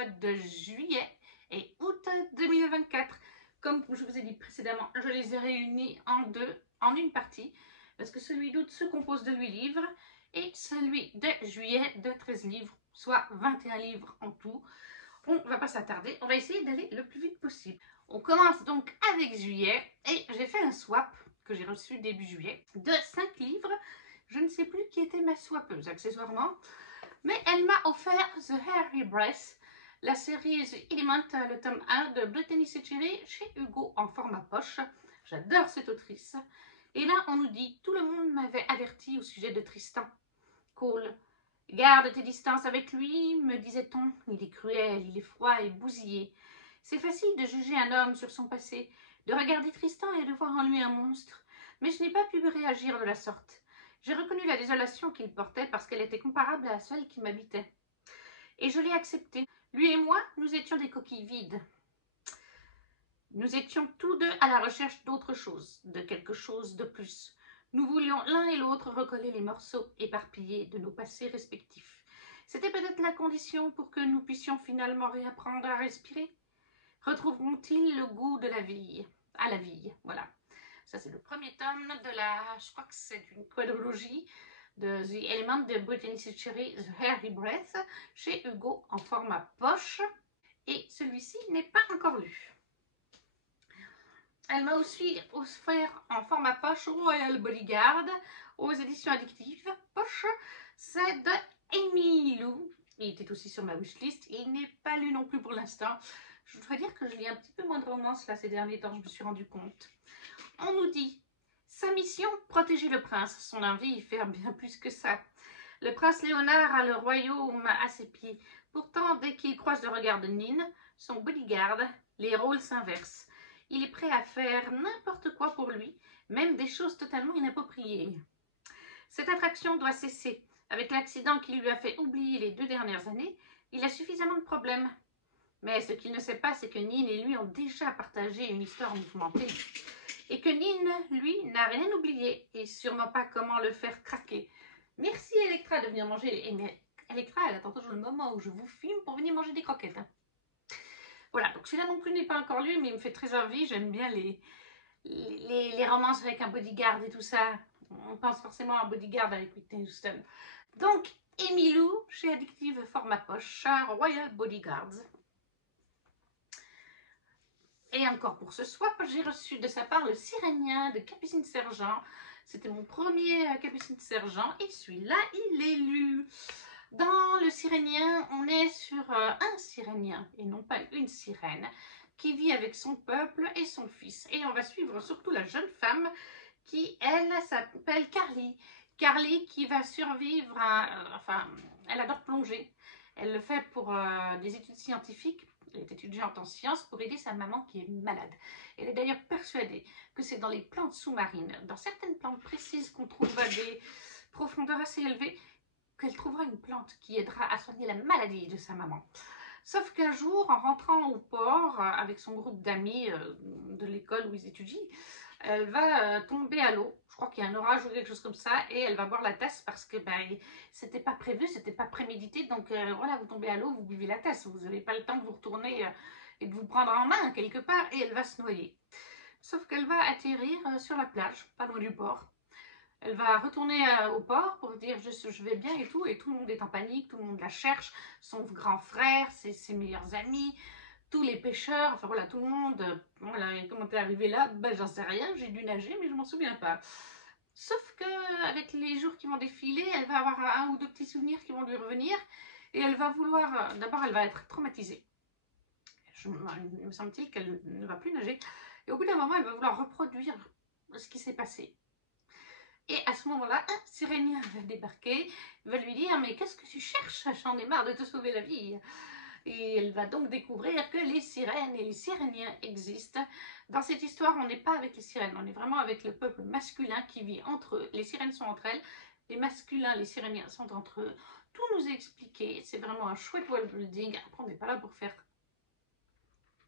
mois de juillet et août 2024. Comme je vous ai dit précédemment, je les ai réunis en une partie, parce que celui d'août se compose de 8 livres et celui de juillet de 13 livres, soit 21 livres en tout. On ne va pas s'attarder, on va essayer d'aller le plus vite possible. On commence donc avec juillet et j'ai fait un swap que j'ai reçu début juillet de 5 livres. Je ne sais plus qui était ma swappeuse accessoirement, mais elle m'a offert The Hairy Breath, la série The Element, le tome 1 de Brittany Seccheri chez Hugo en format poche. J'adore cette autrice. Et là, on nous dit, tout le monde m'avait averti au sujet de Tristan. Cole, garde tes distances avec lui, me disait-on. Il est cruel, il est froid et bousillé. C'est facile de juger un homme sur son passé, de regarder Tristan et de voir en lui un monstre. Mais je n'ai pas pu réagir de la sorte. J'ai reconnu la désolation qu'il portait parce qu'elle était comparable à celle qui m'habitait. Et je l'ai acceptée. Lui et moi, nous étions des coquilles vides. Nous étions tous deux à la recherche d'autre chose, de quelque chose de plus. Nous voulions l'un et l'autre recoller les morceaux éparpillés de nos passés respectifs. C'était peut-être la condition pour que nous puissions finalement réapprendre à respirer. Retrouveront-ils le goût de la vie, à la vie, voilà. Ça, c'est le premier tome de je crois que c'est une quadrologie de The Element de Brittany Seccheri, The Hairy Breath, chez Hugo en format poche. Et celui-ci n'est pas encore lu. Elle m'a aussi offert en format poche Royal Bodyguard aux éditions addictives. Poche, c'est de Amy Lou. Il était aussi sur ma wishlist. Il n'est pas lu non plus pour l'instant. Je dois dire que je lis un petit peu moins de romances là ces derniers temps, je me suis rendu compte. On nous dit, sa mission, protéger le prince. Son envie, y faire bien plus que ça. Le prince Léonard a le royaume à ses pieds. Pourtant, dès qu'il croise le regard de Nin, son bodyguard, les rôles s'inversent. Il est prêt à faire n'importe quoi pour lui, même des choses totalement inappropriées. Cette attraction doit cesser. Avec l'accident qui lui a fait oublier les 2 dernières années, il a suffisamment de problèmes. Mais ce qu'il ne sait pas, c'est que Nin et lui ont déjà partagé une histoire mouvementée. Et que Nin, lui, n'a rien oublié et sûrement pas comment le faire craquer. Merci Electra de venir manger. Mais Electra, elle attend toujours le moment où je vous filme pour venir manger des croquettes. Voilà, donc celui-là non plus n'est pas encore lu, mais il me fait très envie. J'aime bien les romances avec un bodyguard et tout ça. On pense forcément à un bodyguard avec Whitney Houston. Donc, Amy Lou, chez Addictive Format Poche, Royal Bodyguards. Et encore pour ce swap, j'ai reçu de sa part le Sirénien de Capucine Sergent. C'était mon premier Capucine Sergent et celui-là, il est lu. Dans le Sirénien, on est sur un Sirénien et non pas une sirène qui vit avec son peuple et son fils. Et on va suivre surtout la jeune femme qui, elle, s'appelle Carly. Carly qui va survivre enfin, elle adore plonger. Elle le fait pour des études scientifiques. Elle est étudiante en sciences pour aider sa maman qui est malade. Elle est d'ailleurs persuadée que c'est dans les plantes sous-marines, dans certaines plantes précises qu'on trouve à des profondeurs assez élevées, qu'elle trouvera une plante qui aidera à soigner la maladie de sa maman. Sauf qu'un jour, en rentrant au port avec son groupe d'amis de l'école où ils étudient, elle va tomber à l'eau. Je crois qu'il y a un orage ou quelque chose comme ça, et elle va boire la tasse parce que c'était pas prévu, c'était pas prémédité. Donc voilà, vous tombez à l'eau, vous buvez la tasse, vous n'avez pas le temps de vous retourner et de vous prendre en main quelque part, et elle va se noyer. Sauf qu'elle va atterrir sur la plage, pas loin du port. Elle va retourner au port pour dire je vais bien et tout le monde est en panique, tout le monde la cherche, son grand frère, ses meilleurs amis, tous les pêcheurs, enfin voilà, tout le monde, voilà, comment t'es arrivé là, ben j'en sais rien, j'ai dû nager mais je m'en souviens pas. Sauf que avec les jours qui vont défiler, elle va avoir un ou deux petits souvenirs qui vont lui revenir et elle va vouloir, d'abord elle va être traumatisée. Il me semble-t-il qu'elle ne va plus nager et au bout d'un moment elle va vouloir reproduire ce qui s'est passé. Et à ce moment-là, un Sirénien va débarquer, va lui dire « Mais qu'est-ce que tu cherches? J'en ai marre de te sauver la vie !» Et elle va donc découvrir que les sirènes et les Siréniens existent. Dans cette histoire, on n'est pas avec les sirènes, on est vraiment avec le peuple masculin qui vit entre eux. Les sirènes sont entre elles, les masculins, les Siréniens sont entre eux. Tout nous est expliqué, c'est vraiment un chouette world building. Après, on n'est pas là pour faire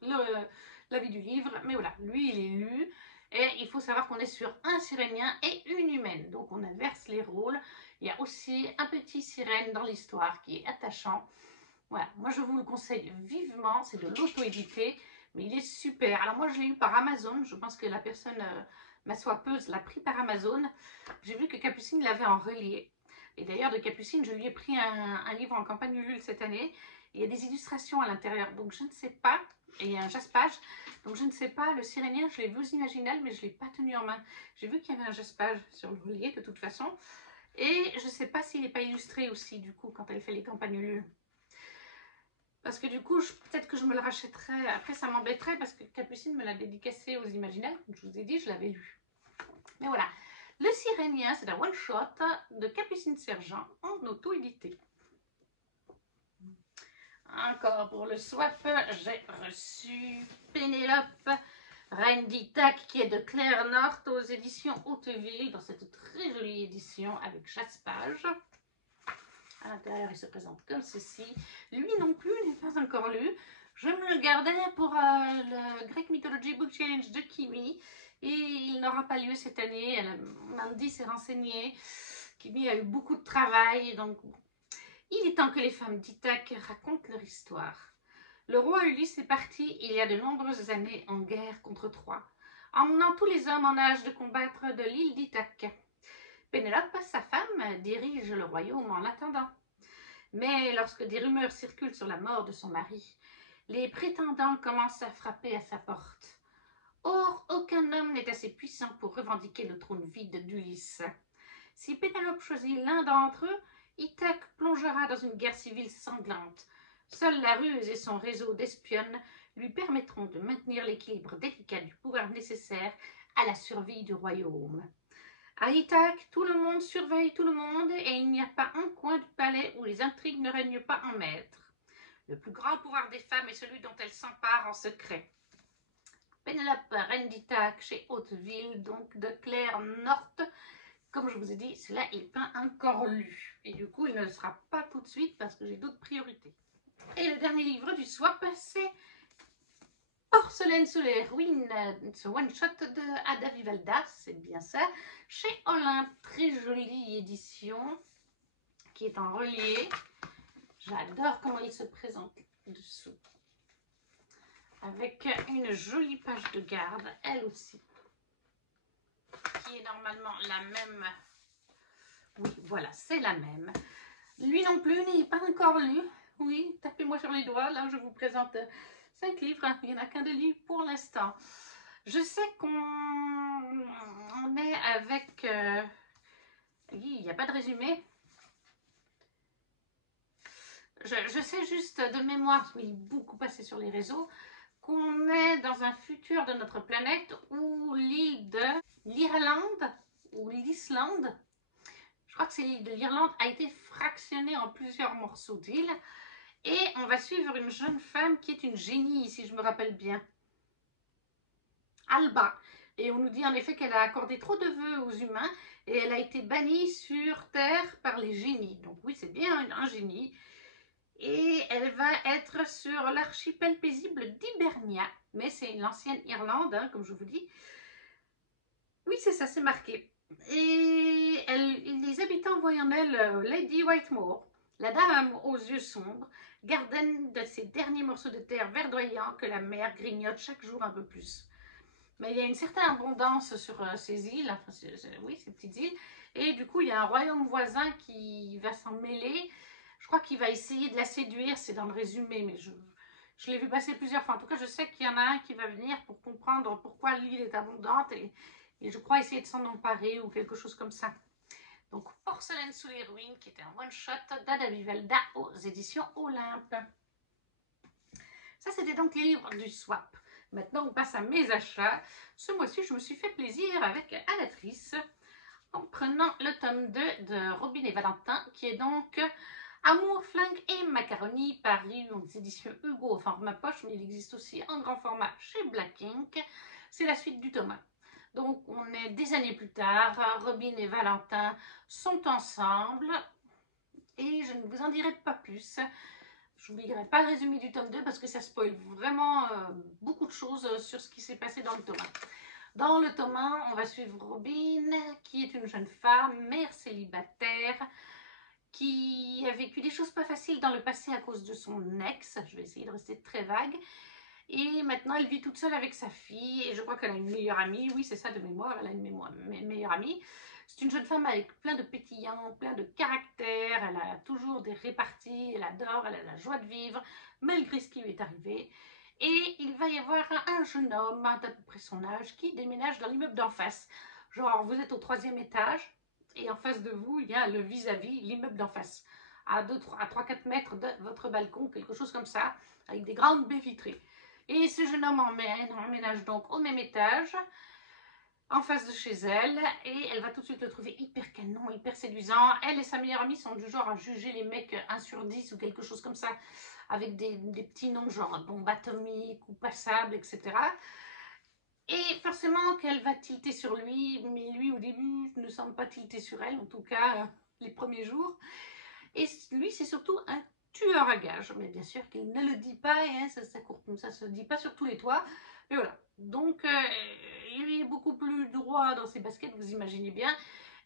la vie du livre, mais voilà, lui, il est lu. Et il faut savoir qu'on est sur un Sirénien et une humaine. Donc on inverse les rôles. Il y a aussi un petit sirène dans l'histoire qui est attachant. Voilà, moi je vous le conseille vivement, c'est de l'auto-édité, mais il est super. Alors moi je l'ai eu par Amazon, je pense que la personne, ma swappeuse, l'a pris par Amazon. J'ai vu que Capucine l'avait en relié. Et d'ailleurs de Capucine, je lui ai pris un livre en campagne Ulule cette année. Il y a des illustrations à l'intérieur, donc je ne sais pas, et il y a un jaspage, donc je ne sais pas, le Sirénien, je l'ai vu aux Imaginales, mais je ne l'ai pas tenu en main. J'ai vu qu'il y avait un jaspage sur le relié de toute façon, et je ne sais pas s'il n'est pas illustré aussi, du coup, quand elle fait les campagnes Ulule. Parce que du coup, peut-être que je me le rachèterais. Après, ça m'embêterait parce que Capucine me l'a dédicacé aux Imaginales. Comme je vous ai dit, je l'avais lu. Mais voilà. Le Sirénien, c'est un one-shot de Capucine Sergent en auto-édité. Encore pour le swap, j'ai reçu Pénélope, Reine d'Ithaque, qui est de Claire Nort aux éditions Hauteville, dans cette très jolie édition avec jaspage. À l'intérieur, il se présente comme ceci. Lui non plus n'est pas encore lu. Je me le gardais pour le Greek Mythology Book Challenge de Kimi. Et il n'aura pas lieu cette année. Mandy s'est renseignée. Kimi a eu beaucoup de travail. Donc, il est temps que les femmes d'Ithaque racontent leur histoire. Le roi Ulysse est parti il y a de nombreuses années en guerre contre Troie, emmenant tous les hommes en âge de combattre de l'île d'Ithaque. Pénélope, sa femme, dirige le royaume en l'attendant. Mais lorsque des rumeurs circulent sur la mort de son mari, les prétendants commencent à frapper à sa porte. Or, aucun homme n'est assez puissant pour revendiquer le trône vide d'Ulysse. Si Pénélope choisit l'un d'entre eux, Ithaque plongera dans une guerre civile sanglante. Seule la ruse et son réseau d'espionnes lui permettront de maintenir l'équilibre délicat du pouvoir nécessaire à la survie du royaume. À Ithaque, tout le monde surveille tout le monde et il n'y a pas un coin du palais où les intrigues ne règnent pas en maître. Le plus grand pouvoir des femmes est celui dont elles s'emparent en secret. Pénélope, reine d'Ithaque, chez Hauteville, donc de Claire Nort. Comme je vous ai dit, cela n'est pas encore lu. Et du coup, il ne le sera pas tout de suite parce que j'ai d'autres priorités. Et le dernier livre du swap, c'est Porcelaine sous les ruines, ce one-shot de Ada Vivalda, c'est bien ça, chez Olympe, très jolie édition, qui est en relié. J'adore comment il se présente dessous. Avec une jolie page de garde, elle aussi, qui est normalement la même. Oui, voilà, c'est la même. Lui non plus n'est pas encore lu. Oui, tapez-moi sur les doigts, là où je vous présente 5 livres, il n'y en a qu'un de lu pour l'instant. Je sais qu'on est avec... il n'y a pas de résumé. Je sais juste de mémoire, parce qu'il est beaucoup passé sur les réseaux, qu'on est dans un futur de notre planète où l'île de l'Irlande, ou l'Islande, je crois que c'est l'île de l'Irlande, a été fractionnée en plusieurs morceaux d'îles. Et on va suivre une jeune femme qui est une génie, si je me rappelle bien. Alba. Et on nous dit en effet qu'elle a accordé trop de vœux aux humains et elle a été bannie sur Terre par les génies. Donc oui, c'est bien un génie. Et elle va être sur l'archipel paisible d'Hibernia. Mais c'est l'ancienne Irlande, hein, comme je vous dis. Oui, c'est ça, c'est marqué. Et les habitants voient en elle Lady Whitemore, la dame aux yeux sombres, gardienne de ces derniers morceaux de terre verdoyants que la mer grignote chaque jour un peu plus. Mais il y a une certaine abondance sur ces îles, enfin, oui, ces petites îles, et du coup, il y a un royaume voisin qui va s'en mêler. Je crois qu'il va essayer de la séduire, c'est dans le résumé, mais je l'ai vu passer plusieurs fois. En tout cas, je sais qu'il y en a un qui va venir pour comprendre pourquoi l'île est abondante et je crois essayer de s'en emparer ou quelque chose comme ça. Donc, Porcelaine sous les ruines, qui était un one-shot d'Ada Vivalda aux éditions Olympe. Ça, c'était donc les livres du swap. Maintenant, on passe à mes achats. Ce mois-ci, je me suis fait plaisir avec Alatrice en prenant le tome 2 de Robin et Valentin, qui est donc Amour, flingue et macaroni, paru aux éditions Hugo au format poche, mais il existe aussi en grand format chez Black Ink. C'est la suite du tome 1. Donc, on est des années plus tard, Robin et Valentin sont ensemble et je ne vous en dirai pas plus. Je n'oublierai pas le résumé du tome 2 parce que ça spoil vraiment beaucoup de choses sur ce qui s'est passé dans le tome 1. Dans le tome 1, on va suivre Robin, qui est une jeune femme, mère célibataire, qui a vécu des choses pas faciles dans le passé à cause de son ex. Je vais essayer de rester très vague. Et maintenant, elle vit toute seule avec sa fille. Et je crois qu'elle a une meilleure amie. Oui, c'est ça de mémoire. Elle a une meilleure amie. C'est une jeune femme avec plein de pétillants, plein de caractère. Elle a toujours des réparties. Elle adore, elle a la joie de vivre, malgré ce qui lui est arrivé. Et il va y avoir un jeune homme d'à peu près son âge qui déménage dans l'immeuble d'en face. Genre, vous êtes au 3e étage et en face de vous, il y a le vis-à-vis, l'immeuble d'en face. À 3-4 mètres de votre balcon, quelque chose comme ça, avec des grandes baies vitrées. Et ce jeune homme emménage donc au même étage, en face de chez elle, et elle va tout de suite le trouver hyper canon, hyper séduisant. Elle et sa meilleure amie sont du genre à juger les mecs 1 sur 10 ou quelque chose comme ça, avec des petits noms genre bombe atomique ou passable, etc. Et forcément qu'elle va tilter sur lui, mais lui au début ne semble pas tilter sur elle, en tout cas les premiers jours. Et lui c'est surtout un tueur à gages, mais bien sûr qu'il ne le dit pas, et hein, ça se dit pas sur tous les toits, mais voilà. Donc lui est beaucoup plus droit dans ses baskets, vous imaginez bien,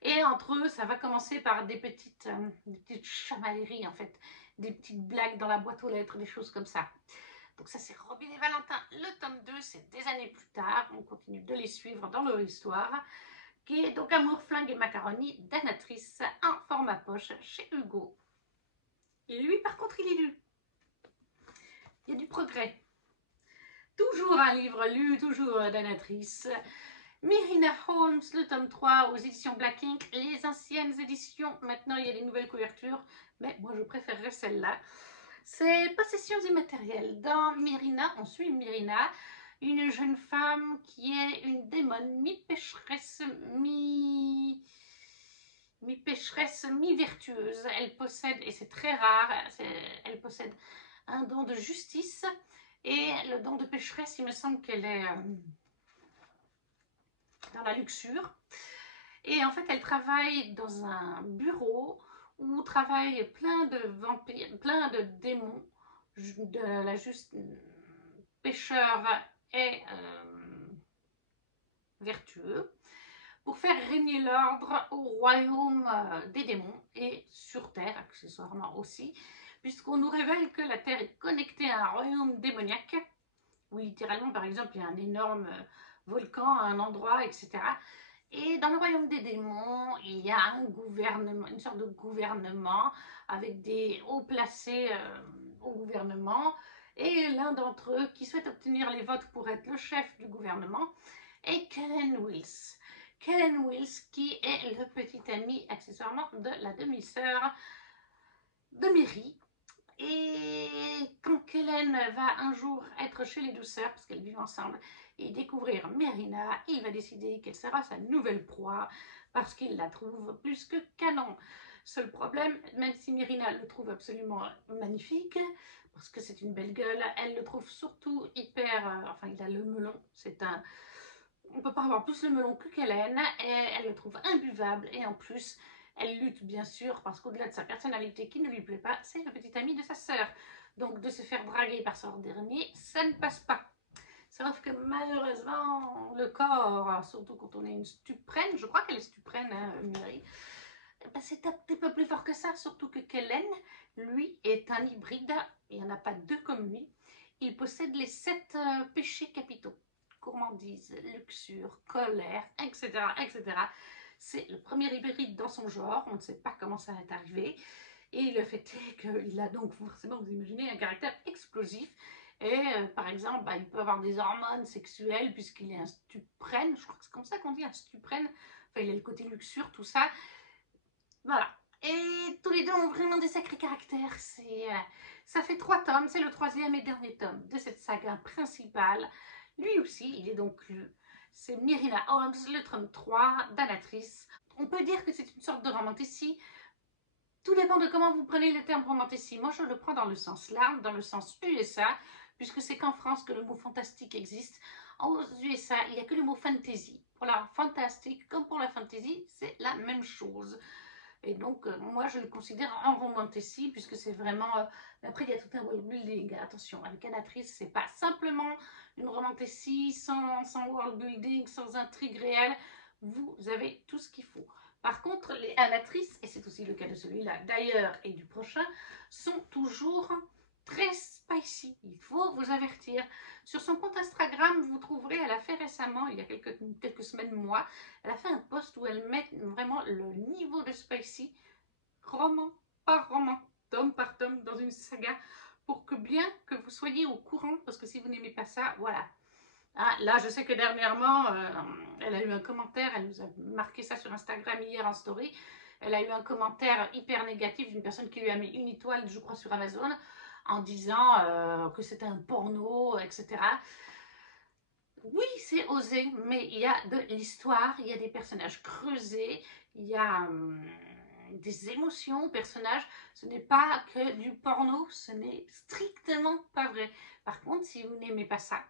et entre eux ça va commencer par des petites chamailleries en fait, des petites blagues dans la boîte aux lettres, des choses comme ça. Donc ça c'est Robin et Valentin, le tome 2, c'est des années plus tard, on continue de les suivre dans leur histoire, qui est donc Amour, flingue et macaroni d'Anatrice en format poche chez Hugo. Et lui par contre il est lu, il y a du progrès. Toujours un livre lu, toujours d'Anatrice. Myrina Holmes, le tome 3 aux éditions Black Ink, les anciennes éditions, maintenant il y a des nouvelles couvertures, mais moi je préférerais celle-là. C'est Possessions immatérielles. Dans Myrina, on suit Myrina, une jeune femme qui est une démone mi-pécheresse, mi-vertueuse. Elle possède, et c'est très rare, elle possède un don de justice, et le don de pécheresse, il me semble qu'elle est dans la luxure. Et en fait, elle travaille dans un bureau où travaillent plein de vampires, plein de démons, de la juste pécheur et vertueux, pour faire régner l'ordre au royaume des démons et sur Terre, accessoirement aussi, puisqu'on nous révèle que la Terre est connectée à un royaume démoniaque, où littéralement, par exemple, il y a un énorme volcan à un endroit, etc. Et dans le royaume des démons, il y a un gouvernement, une sorte de gouvernement avec des hauts placés au gouvernement, et l'un d'entre eux qui souhaite obtenir les votes pour être le chef du gouvernement est Kellen Wills. Kellen Wills qui est le petit ami accessoirement de la demi-sœur de Mary. Et quand Kellen va un jour être chez les deux sœurs, parce qu'elles vivent ensemble, et découvrir Myrina, il va décider qu'elle sera sa nouvelle proie, parce qu'il la trouve plus que canon. Seul problème, même si Myrina le trouve absolument magnifique, parce que c'est une belle gueule, elle le trouve surtout hyper... enfin, il a le melon, c'est un... On ne peut pas avoir plus le melon que Kellen, et elle le trouve imbuvable, et en plus... Elle lutte bien sûr parce qu'au-delà de sa personnalité qui ne lui plaît pas, c'est le petit ami de sa sœur. Donc de se faire draguer par son dernier, ça ne passe pas. Sauf que malheureusement, le corps, surtout quand on est une stuprène, je crois qu'elle est stuprène, hein, Mary, ben c'est un petit peu plus fort que ça, surtout que Kellen, lui, est un hybride, il n'y en a pas deux comme lui. Il possède les 7 péchés capitaux. Gourmandise, luxure, colère, etc., etc. C'est le premier hybride dans son genre, on ne sait pas comment ça est arrivé. Et le fait est qu'il a donc forcément, vous imaginez, un caractère explosif. Et par exemple, bah, il peut avoir des hormones sexuelles puisqu'il est un stuprène. Je crois que c'est comme ça qu'on dit, un stuprène. Enfin, il a le côté luxure, tout ça. Voilà. Et tous les deux ont vraiment des sacrés caractères. Ça fait 3 tomes, c'est le 3e et dernier tome de cette saga principale. Lui aussi, il est donc lu. C'est Myrina Holmes, le tome 3 d'Anatrice. On peut dire que c'est une sorte de romantécie. Tout dépend de comment vous prenez le terme romantécie. Moi, je le prends dans le sens large, dans le sens USA, puisque c'est qu'en France que le mot fantastique existe. Aux USA, il n'y a que le mot fantasy. Pour la fantastique, comme pour la fantasy, c'est la même chose. Et donc, moi, je le considère en romantécie, puisque c'est vraiment... après, il y a tout un world building. Attention, avec Anatrice, c'est pas simplement une romantécie sans world building, sans intrigue réelle. Vous avez tout ce qu'il faut. Par contre, les Anatrices, et c'est aussi le cas de celui-là d'ailleurs et du prochain, sont toujours très spicy. Il faut vous avertir. Sur son compte Instagram, vous trouverez, elle a fait récemment, il y a quelques semaines, mois, elle a fait un post où elle met vraiment le niveau de spicy, roman par roman, tome par tome, dans une saga, pour que bien que vous soyez au courant, parce que si vous n'aimez pas ça, voilà. Ah, là, je sais que dernièrement, elle a eu un commentaire, elle nous a marqué ça sur Instagram hier en story, elle a eu un commentaire hyper négatif d'une personne qui lui a mis une étoile, je crois, sur Amazon, en disant que c'était un porno, etc. Oui, c'est osé, mais il y a de l'histoire, il y a des personnages creusés, il y a des émotions aux personnages. Ce n'est pas que du porno, ce n'est strictement pas vrai. Par contre, si vous n'aimez pas ça,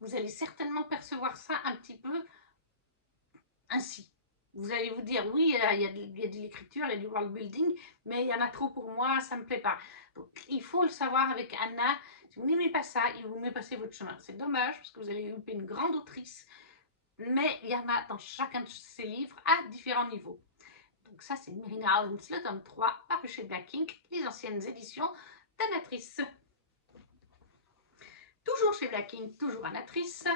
vous allez certainement percevoir ça un petit peu ainsi. Vous allez vous dire, oui, il y a de l'écriture, il y a du world building, mais il y en a trop pour moi, ça ne me plaît pas. Donc, il faut le savoir avec Anna. Si vous n'aimez pas ça, il vous met passer votre chemin. C'est dommage, parce que vous allez louper une grande autrice, mais il y en a dans chacun de ses livres à différents niveaux. Donc ça, c'est Myrina Holmes, le tome 3, paru chez Black Ink, les anciennes éditions d'Anatrice. Toujours chez Black Ink, toujours Anatrice,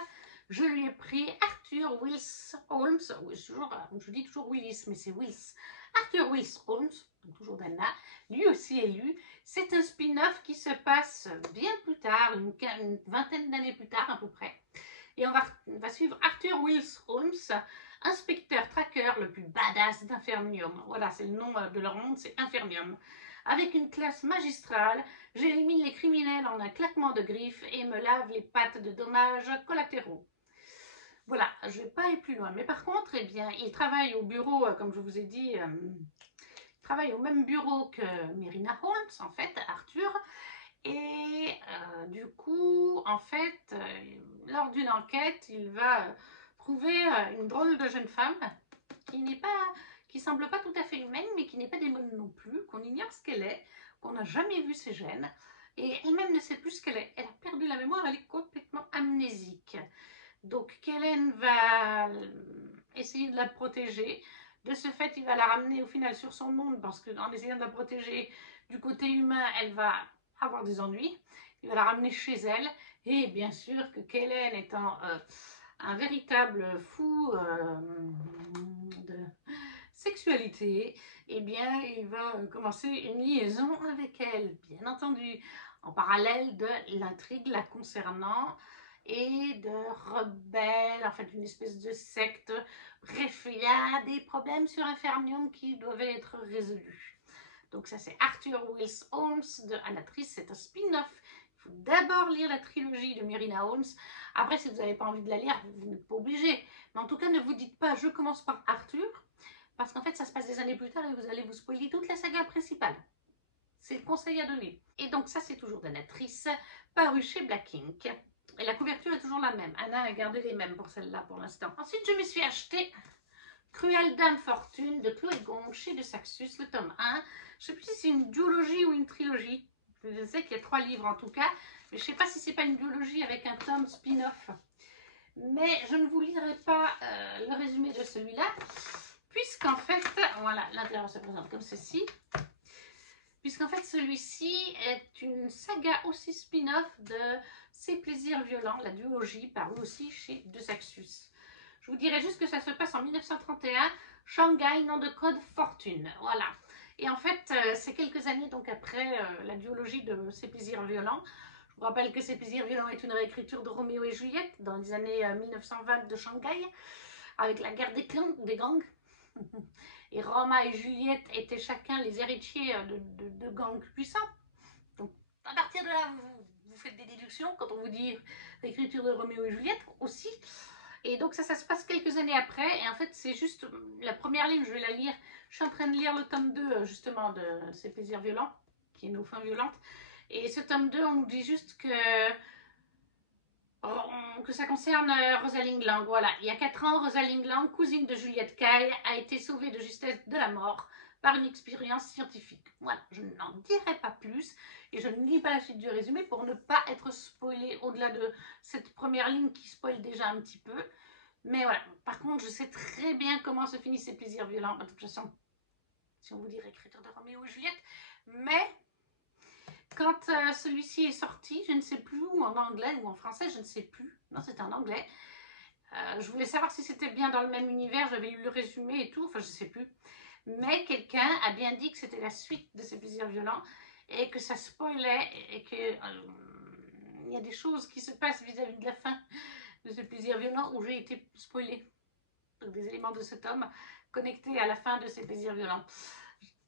je lui ai pris Arthur Wills Holmes, je dis toujours Willis, mais c'est Wills, Arthur Wills Holmes, donc toujours d'Anna, lui aussi est lu. C'est un spin-off qui se passe bien plus tard, une vingtaine d'années plus tard à peu près. Et on va suivre Arthur Wills Holmes, inspecteur tracker le plus badass d'Infernium. Voilà, c'est le nom de leur monde, c'est Infernium. Avec une classe magistrale, j'élimine les criminels en un claquement de griffes et me lave les pattes de dommages collatéraux. Voilà, je ne vais pas aller plus loin. Mais par contre, eh bien, il travaille au bureau, comme je vous ai dit, il travaille au même bureau que Myrina Holmes, en fait, Arthur. Et du coup, en fait, lors d'une enquête, il va trouver une drôle de jeune femme qui semble pas tout à fait humaine, mais qui n'est pas démon non plus, qu'on ignore ce qu'elle est, qu'on n'a jamais vu ses gènes, et elle-même ne sait plus ce qu'elle est. Elle a perdu la mémoire, elle est complètement amnésique. Donc Kellen va essayer de la protéger. De ce fait, il va la ramener au final sur son monde, parce qu'en essayant de la protéger du côté humain, elle va avoir des ennuis. Il va la ramener chez elle. Et bien sûr que Kellen étant un véritable fou de sexualité, eh bien, il va commencer une liaison avec elle, bien entendu, en parallèle de l'intrigue la concernant et de rebelles, en fait, une espèce de secte. Bref, il y a des problèmes sur Infernium qui doivent être résolus. Donc ça, c'est Arthur Wills Holmes de Anatrice, c'est un spin-off. Il faut d'abord lire la trilogie de Myrina Holmes. Après, si vous n'avez pas envie de la lire, vous n'êtes pas obligé. Mais en tout cas, ne vous dites pas, je commence par Arthur, parce qu'en fait, ça se passe des années plus tard et vous allez vous spoiler toute la saga principale. C'est le conseil à donner. Et donc ça, c'est toujours d'Anatrice, paru chez Black Ink. Et la couverture est toujours la même. Anna a gardé les mêmes pour celle-là pour l'instant. Ensuite, je me suis acheté Cruelle Dame Fortune de Chloé Gong chez De Saxus, le tome 1. Je ne sais plus si c'est une duologie ou une trilogie. Je sais qu'il y a 3 livres en tout cas, mais je ne sais pas si c'est pas une duologie avec un tome spin-off. Mais je ne vous lirai pas le résumé de celui-là, puisqu'en fait, voilà, l'intérieur se présente comme ceci. Puisqu'en fait, celui-ci est une saga aussi spin-off de Ses plaisirs violents, la duologie, paru aussi chez De Saxus. Je vous dirais juste que ça se passe en 1931, Shanghai, nom de code Fortune. Voilà. Et en fait, c'est quelques années donc après la duologie de Ses plaisirs violents. Je vous rappelle que Ses plaisirs violents est une réécriture de Roméo et Juliette dans les années 1920 de Shanghai, avec la guerre des gangs. Et Roma et Juliette étaient chacun les héritiers de gangs puissants. Donc, à partir de là, vous faites des déductions quand on vous dit l'écriture de Roméo et Juliette aussi. Et donc ça se passe quelques années après. Et en fait, c'est juste la première ligne, je vais la lire. Je suis en train de lire le tome 2, justement, de Ses plaisirs violents, qui est Nos fins violentes. Et ce tome 2, on nous dit juste que ça concerne Rosalind Lang. Voilà, il y a 4 ans, Rosalind Lang, cousine de Juliette Caille, a été sauvée de justesse de la mort par une expérience scientifique. Voilà, je n'en dirai pas plus et je ne lis pas la suite du résumé pour ne pas être spoilée au-delà de cette première ligne qui spoile déjà un petit peu. Mais voilà, par contre, je sais très bien comment se finissent ces plaisirs violents. De toute façon, si on vous dit écriture de Roméo et Juliette. Mais quand celui-ci est sorti, je ne sais plus, ou en anglais ou en français, je ne sais plus. Non, c'était en anglais. Je voulais savoir si c'était bien dans le même univers. J'avais lu le résumé et tout. Enfin, je ne sais plus. Mais quelqu'un a bien dit que c'était la suite de ces plaisirs violents et que ça spoilait et que il y a des choses qui se passent vis-à-vis de la fin de ces plaisirs violents où j'ai été spoilée. Donc des éléments de cet homme connectés à la fin de ces plaisirs violents.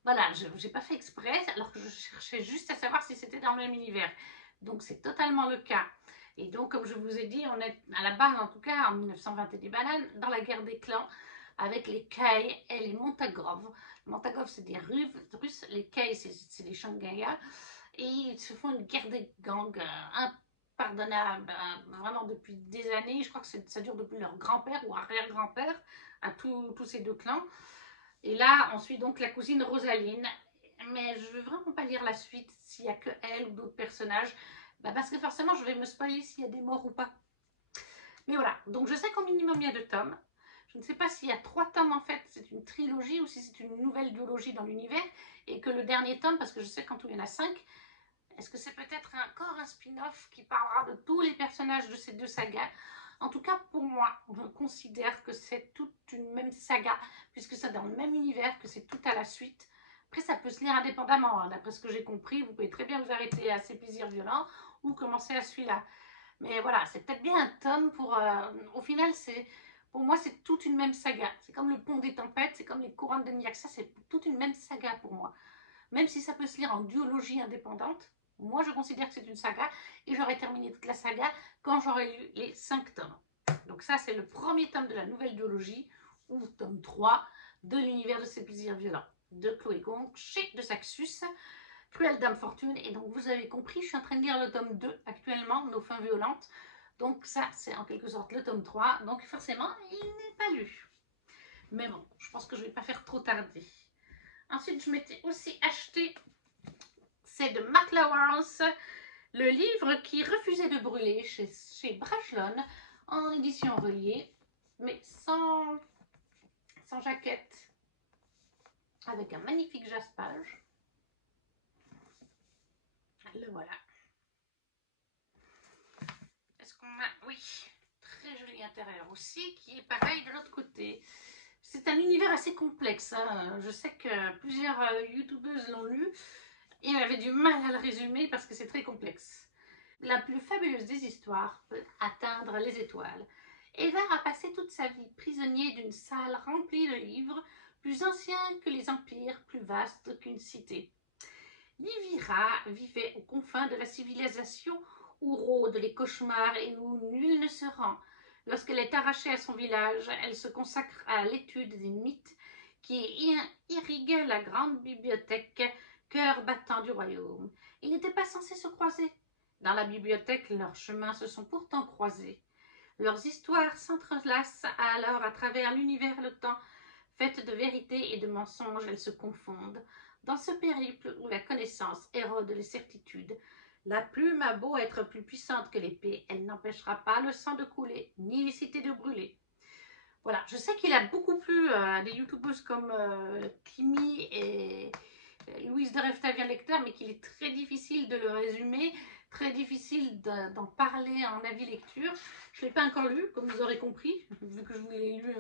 Voilà, je n'ai pas fait exprès, alors que je cherchais juste à savoir si c'était dans le même univers. Donc c'est totalement le cas. Et donc, comme je vous ai dit, on est à la base, en tout cas, en 1920 et des bananes, dans la guerre des clans, avec les Kai et les Montagov. Les Montagov, c'est des Russes, les Kai, c'est les Shanghaïens. Et ils se font une guerre des gangs impardonnable, vraiment depuis des années. Je crois que ça dure depuis leur grand-père ou arrière-grand-père, à tous ces deux clans. Et là, on suit donc la cousine Rosaline. Mais je ne veux vraiment pas lire la suite s'il n'y a que elle ou d'autres personnages. Parce que forcément, je vais me spoiler s'il y a des morts ou pas. Mais voilà, donc je sais qu'au minimum, il y a 2 tomes. Je ne sais pas s'il y a 3 tomes en fait, c'est une trilogie ou si c'est une nouvelle duologie dans l'univers. Et que le dernier tome, parce que je sais qu'en tout il y en a 5, est-ce que c'est peut-être encore un spin-off qui parlera de tous les personnages de ces 2 sagas? En tout cas, pour moi, je considère que c'est toute une même saga, puisque c'est dans le même univers, que c'est tout à la suite. Après, ça peut se lire indépendamment, hein. D'après ce que j'ai compris, vous pouvez très bien vous arrêter à ces plaisirs violents ou commencer à celui-là. Mais voilà, c'est peut-être bien un tome pour... au final, pour moi, c'est toute une même saga. C'est comme le Pont des Tempêtes, c'est comme les Couronnes de Niaxa, c'est toute une même saga pour moi. Même si ça peut se lire en duologie indépendante, moi je considère que c'est une saga et j'aurai terminé toute la saga quand j'aurai lu les 5 tomes. Donc ça, c'est le premier tome de la nouvelle duologie, ou tome 3, de l'univers de ces plaisirs violents, de Chloé Gong, chez de Saxus, Cruelle Dame Fortune. Et donc vous avez compris, je suis en train de lire le tome 2 actuellement, Nos fins violentes. Donc ça, c'est en quelque sorte le tome 3. Donc forcément, il n'est pas lu. Mais bon, je pense que je ne vais pas faire trop tarder. Ensuite, je m'étais aussi acheté, c'est de Mark Lawrence, le livre qui refusait de brûler chez Brajlon, en édition reliée, mais sans jaquette, avec un magnifique jaspage. Le voilà. Est-ce qu'on a... Oui, très joli intérieur aussi, qui est pareil de l'autre côté. C'est un univers assez complexe, hein. Je sais que plusieurs youtubeuses l'ont lu et avaient du mal à le résumer parce que c'est très complexe. La plus fabuleuse des histoires peut atteindre les étoiles. Eva a passé toute sa vie prisonnier d'une salle remplie de livres, plus anciens que les empires, plus vastes qu'une cité. Livira vivait aux confins de la civilisation où rôdent les cauchemars et où nul ne se rend. Lorsqu'elle est arrachée à son village, elle se consacre à l'étude des mythes qui irriguaient la grande bibliothèque, cœur battant du royaume. Ils n'étaient pas censés se croiser. Dans la bibliothèque, leurs chemins se sont pourtant croisés. Leurs histoires s'entrelacent alors à travers l'univers et le temps. Faites de vérité et de mensonges, elles se confondent. Dans ce périple où la connaissance érode les certitudes, la plume a beau être plus puissante que l'épée, elle n'empêchera pas le sang de couler, ni les cités de brûler. Voilà, je sais qu'il a beaucoup plu à des youtubeuses comme Kimi et Louise de Rêve-Tavien Lecteur, mais qu'il est très difficile de le résumer, très difficile d'en parler en avis lecture. Je ne l'ai pas encore lu, comme vous aurez compris, vu que je vous ai lu,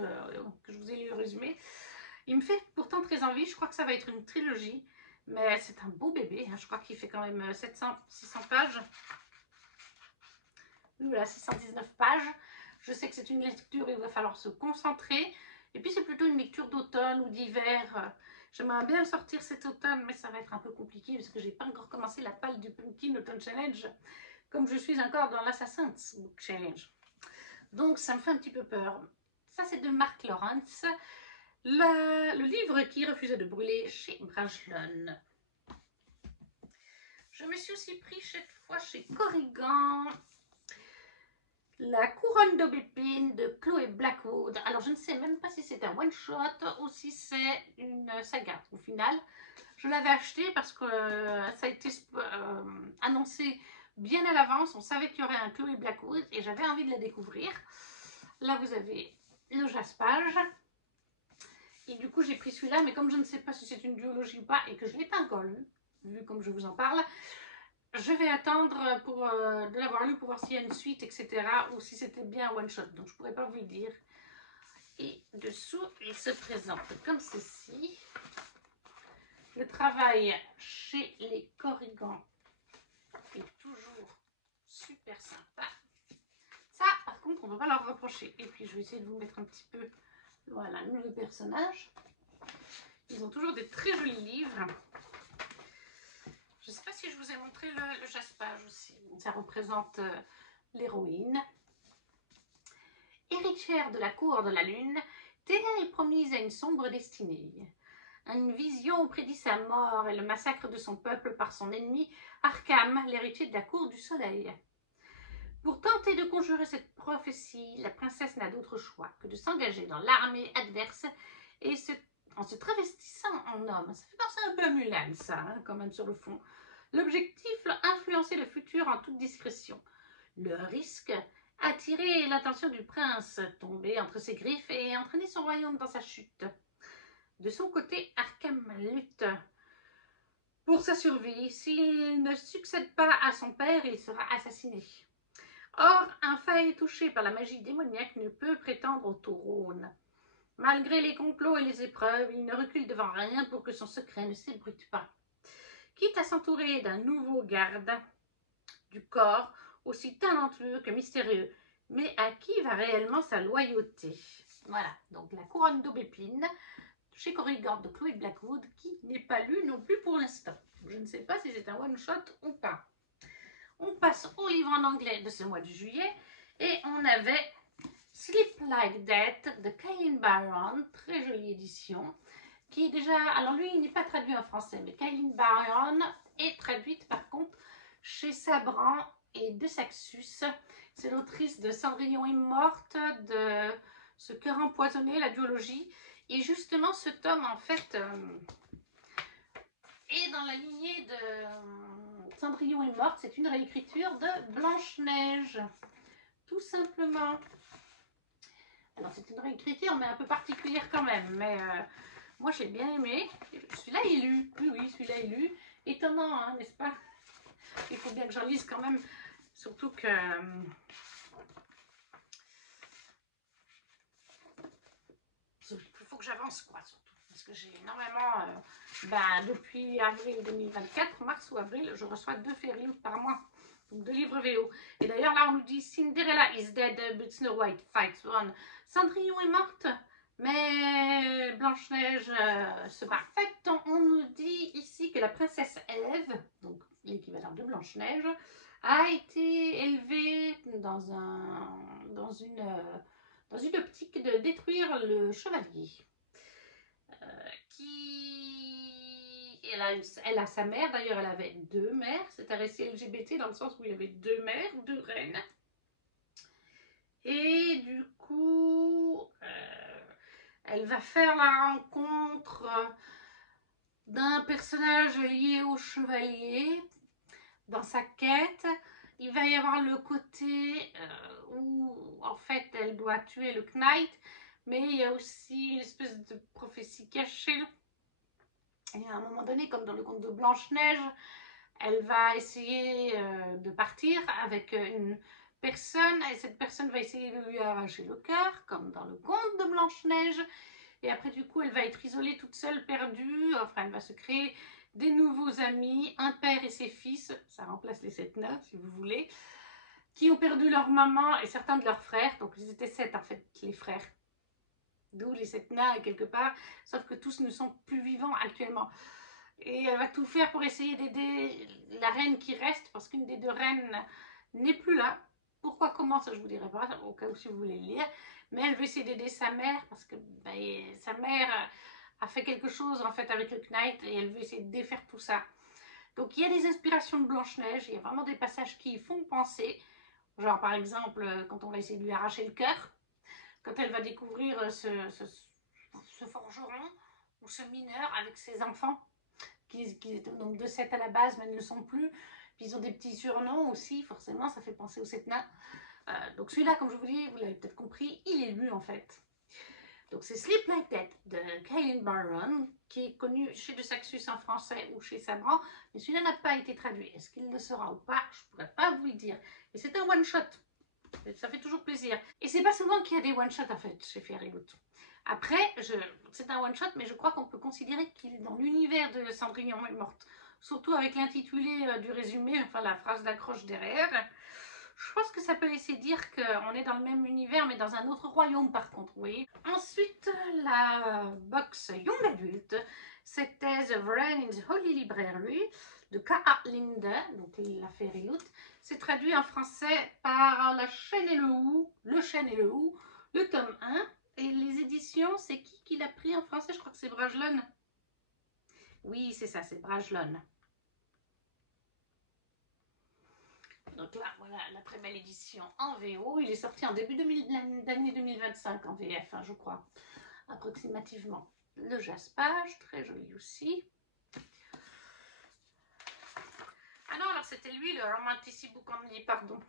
le résumé. Il me fait pourtant très envie, je crois que ça va être une trilogie, mais c'est un beau bébé, hein. Je crois qu'il fait quand même 600 pages. Voilà, 619 pages. Je sais que c'est une lecture, il va falloir se concentrer. Et puis c'est plutôt une lecture d'automne ou d'hiver. J'aimerais bien le sortir cet automne, mais ça va être un peu compliqué parce que j'ai pas encore commencé la palle du Pumpkin Autumn Challenge, comme je suis encore dans l'Assassin's Book Challenge. Donc ça me fait un petit peu peur. Ça c'est de Mark Lawrence. Le livre qui refusait de brûler chez Brajlon. Je me suis aussi pris cette fois chez Corrigan La couronne d'aubépine de Chloé Blackwood. Alors je ne sais même pas si c'est un one shot ou si c'est une saga. Au final, je l'avais acheté parce que ça a été annoncé bien à l'avance. On savait qu'il y aurait un Chloé Blackwood et j'avais envie de la découvrir. Là vous avez le jaspage. Et du coup, j'ai pris celui-là, mais comme je ne sais pas si c'est une duologie ou pas, et que je ne l'ai pas encore lu, vu comme je vous en parle, je vais attendre de l'avoir lu pour voir s'il y a une suite, etc. Ou si c'était bien un one-shot. Donc, je ne pourrais pas vous le dire. Et dessous, il se présente comme ceci. Le travail chez les Corrigans est toujours super sympa. Ça, par contre, on ne peut pas leur reprocher. Et puis, je vais essayer de vous mettre un petit peu, voilà, le personnage. Ils ont toujours des très jolis livres. Je ne sais pas si je vous ai montré le jaspage aussi. Ça représente l'héroïne. Héritière de la cour de la lune, Théa est promise à une sombre destinée. Une vision prédit sa mort et le massacre de son peuple par son ennemi, Arkham, l'héritier de la cour du soleil. Pour tenter de conjurer cette prophétie, la princesse n'a d'autre choix que de s'engager dans l'armée adverse et en se travestissant en homme. Ça fait penser un peu à Mulan, ça, hein, quand même, sur le fond. L'objectif, influencer le futur en toute discrétion. Le risque, attirer l'attention du prince, tomber entre ses griffes et entraîner son royaume dans sa chute. De son côté, Arkham lutte pour sa survie. S'il ne succède pas à son père, il sera assassiné. Or, un failli touché par la magie démoniaque ne peut prétendre au trône. Malgré les complots et les épreuves, il ne recule devant rien pour que son secret ne s'ébruite pas. Quitte à s'entourer d'un nouveau garde du corps, aussi talentueux que mystérieux, mais à qui va réellement sa loyauté? Voilà, donc la couronne d'aubépine chez Corrigan de Chloé Blackwood, qui n'est pas lu non plus pour l'instant. Je ne sais pas si c'est un one-shot ou pas. On passe au livre en anglais de ce mois de juillet, et on avait Sleep Like That de Kailyn Byron, très jolie édition, qui est déjà, alors lui il n'est pas traduit en français, mais Kailyn Byron est traduite par contre chez Sabran et de Saxus. C'est l'autrice de Cendrillon est morte, de Ce cœur empoisonné, la duologie. Et justement, ce tome, en fait, est dans la lignée de Cendrillon est morte. C'est une réécriture de Blanche-Neige, tout simplement. Alors, c'est une réécriture, mais un peu particulière quand même. Mais moi, j'ai bien aimé. Celui-là est lu. Oui, oui, celui-là est lu. Étonnant, hein, n'est-ce pas? Il faut bien que j'en lise quand même. Surtout que... il faut que j'avance, quoi, surtout. Parce que j'ai énormément... depuis avril 2024, mars ou avril, je reçois 2 faits par mois. Donc 2 livres VO. Et d'ailleurs, là, on nous dit Cinderella is dead, but Snow White fights on. Cendrillon est morte, mais Blanche-Neige se bat. En fait, on nous dit ici que la princesse Ève, donc l'équivalent de Blanche-Neige, a été élevée dans une optique de détruire le chevalier. Elle a sa mère, d'ailleurs elle avait 2 mères, c'est un récit LGBT dans le sens où il y avait 2 mères, 2 reines. Et du coup, elle va faire la rencontre d'un personnage lié au chevalier dans sa quête. Il va y avoir le côté où en fait elle doit tuer le Knight, mais il y a aussi une espèce de prophétie cachée. Et à un moment donné, comme dans le conte de Blanche-Neige, elle va essayer de partir avec une personne, et cette personne va essayer de lui arracher le cœur, comme dans le conte de Blanche-Neige. Et après, du coup, elle va être isolée, toute seule, perdue. Enfin, elle va se créer des nouveaux amis, un père et ses fils, ça remplace les 7 nains, si vous voulez, qui ont perdu leur maman et certains de leurs frères. Donc, ils étaient 7, en fait, les frères. D'où les 7 nains, quelque part, sauf que tous ne sont plus vivants actuellement. Et elle va tout faire pour essayer d'aider la reine qui reste, parce qu'une des 2 reines n'est plus là. Pourquoi, comment, ça je vous dirai pas, au cas où si vous voulez le lire. Mais elle veut essayer d'aider sa mère, parce que sa mère a fait quelque chose en fait avec le Knight, et elle veut essayer de défaire tout ça. Donc il y a des inspirations de Blanche-Neige, il y a vraiment des passages qui y font penser. Genre par exemple, quand on va essayer de lui arracher le cœur, quand elle va découvrir ce forgeron, ou ce mineur avec ses enfants, qui étaient donc de 7 à la base, mais ne le sont plus. Puis ils ont des petits surnoms aussi, forcément, ça fait penser aux 7 nains. Donc celui-là, comme je vous dis, vous l'avez peut-être compris, il est lu en fait. Donc c'est Sleep Like That de Kailyn Barron, qui est connu chez De Saxus en français ou chez Sabran, mais celui-là n'a pas été traduit. Est-ce qu'il le sera ou pas? Je ne pourrais pas vous le dire. Et c'est un one-shot. Ça fait toujours plaisir. Et c'est pas souvent qu'il y a des one-shots en fait chez Fairyloot. Après, c'est un one-shot, mais je crois qu'on peut considérer qu'il est dans l'univers de Cendrillon est morte. Surtout avec l'intitulé du résumé, enfin la phrase d'accroche derrière. Je pense que ça peut laisser dire qu'on est dans le même univers, mais dans un autre royaume par contre, vous voyez. Ensuite, la box Young Adult, c'était The Wren in the Holy Library de K.A. Linde, donc la Fairyloot. C'est traduit en français par La Chaîne et le Hou, Le Chêne et le Hou, le tome 1. Et les éditions, c'est qui l'a pris en français? Je crois que c'est Brajlon. Oui, c'est ça, c'est Brajlon. Donc là, voilà la très belle édition en VO. Il est sorti en début d'année 2025 en VF, hein, je crois, approximativement. Le Jaspage, très joli aussi. Ah non, alors c'était lui, le Romantici Book Only, pardon.